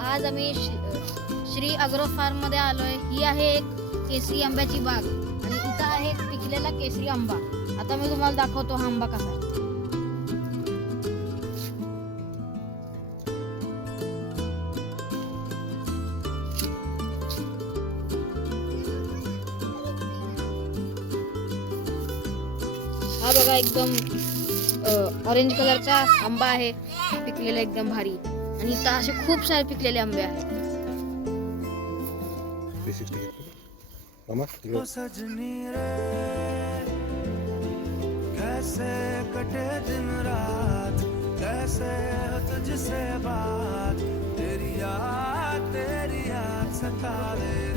आज आम्ही Shri agro form मध्ये आलोय। ही आहे एक केसरी आंब्याची बाग आणि इथं आहे पिकलेला केसरी आंबा। आता मी तुम्हाला दाखवतो हा आंबा कसा आहे। हा बघा एकदम ऑरेंज कलरचा आंबा आहे, पिकलेला एकदम भारी। आणि इथं असे खूप सारे पिकलेले आंबे आहेत। कैसे कटे दिन रात, कैसे हो तुझसे बात, तेरी याद सतावे।